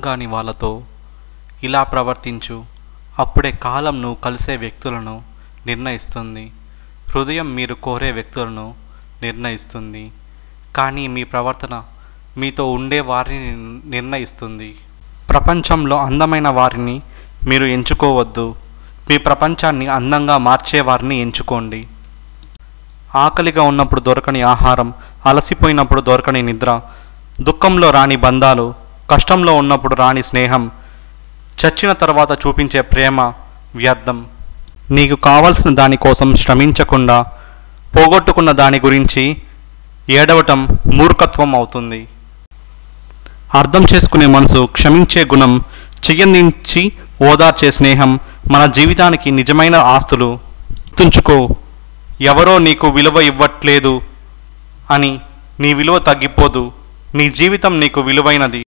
కాని వాళ్ళతో ఇలా ప్రవర్తించు. అప్పుడే కాలం నువ్వు కలిసే వ్యక్తులను నిర్ణయిస్తుంది. హృదయం మీరు కోరే వ్యక్తులను నిర్ణయిస్తుంది. కానీ మీ ప్రవర్తన మీతో ఉండే వారిని నిర్ణయిస్తుంది. ప్రపంచంలో అందమైన వారిని మీరు ఎంచుకోవద్దు. మీ ప్రపంచాన్ని అందంగా మార్చే వారిని ఎంచుకోండి. ఆకలిగా ఉన్నప్పుడు దొరకని ఆహారం, అలసిపోయినప్పుడు దొరకని నిద్ర, దుఃఖంలో రాని బంధాలు, కష్టంలో ఉన్నప్పుడు రాని స్నేహం, చచ్చిన తర్వాత చూపించే ప్రేమ వ్యర్థం. నీకు కావలసిన దానికోసం శ్రమించకుండా పోగొట్టుకున్న దాని గురించి ఏడవటం మూర్ఖత్వం అవుతుంది. అర్థం చేసుకునే మనసు, క్షమించే గుణం, చెయ్యందించి ఓదార్చే స్నేహం మన జీవితానికి నిజమైన ఆస్తులు. గుర్తుంచుకో, ఎవరో నీకు విలువ ఇవ్వట్లేదు అని నీ విలువ తగ్గిపోదు. నీ జీవితం నీకు విలువైనది.